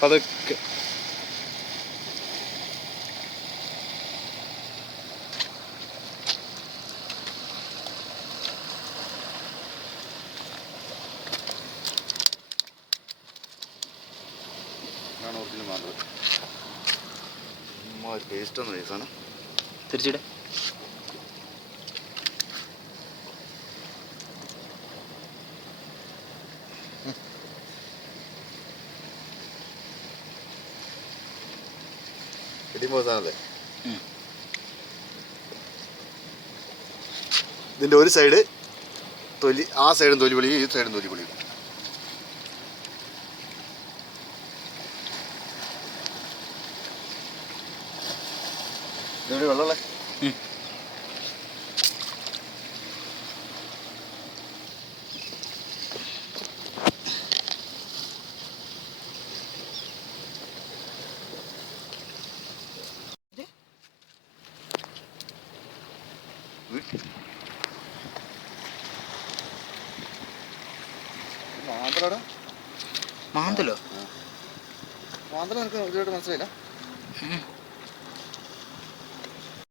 പതുക്കെ. ടേസ്റ്റ് ഒന്നും സാധനം തിരിച്ചിടെ. സാധനല്ലേ. ഇതിൻ്റെ ഒരു സൈഡ് തൊലി, ആ സൈഡും തൊലി പൊളി, ഈ സൈഡും തൊലി പൊളി. ഇവിടെ വെള്ളമുള്ള മാന്തലോ? മാന്തളം എനിക്ക് ഇതുമായിട്ട് മനസ്സിലായില്ല.